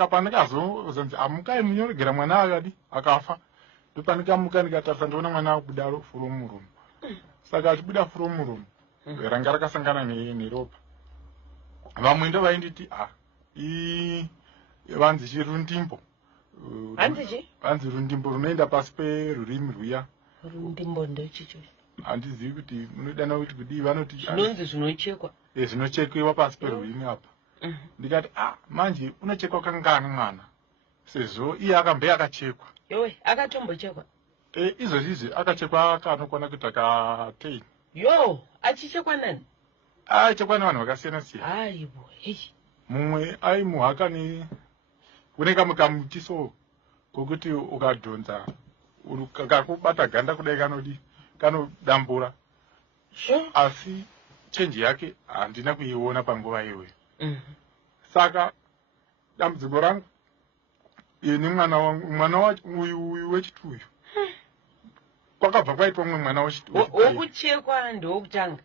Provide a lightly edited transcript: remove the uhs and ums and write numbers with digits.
saka pandikazozonzi amukai munyorogera mwana akadi akafa ndopandikamuka ndikatarisa ndiona mwana akubuda from room saka achibuda from room ranga rakasangana neropa vamwe ndo vainditi vanzi chirundimbo vanzi rundimbo runoenda pasi perurimi rwuya rundimbo ndochicho handizivi kuti munodana kuti kudii vanoti zvinonzi zvinochekwa zvinochekwa pasi perurimi apa ndikati manje unochekwa kangani mwana sezvo iye akambe akachekwa yowe akatombochekwa izvozvizvi akachekwa kanokwana kuita ka10 yo achichekwa nani aichekwa nevanhu vakasiyana siyana aibo mumwe aimuhaka unenge mukamutiso kokuti ukadhonza kakubata ganda kudai kanodambura asi chenji yake handina kuiona panguva iyoyo saka dambudziko rangu ini mwana uyu wechituyu kwakabva kwaitwa mumwe mwana wechituyu wokuchekwa ndewokutanga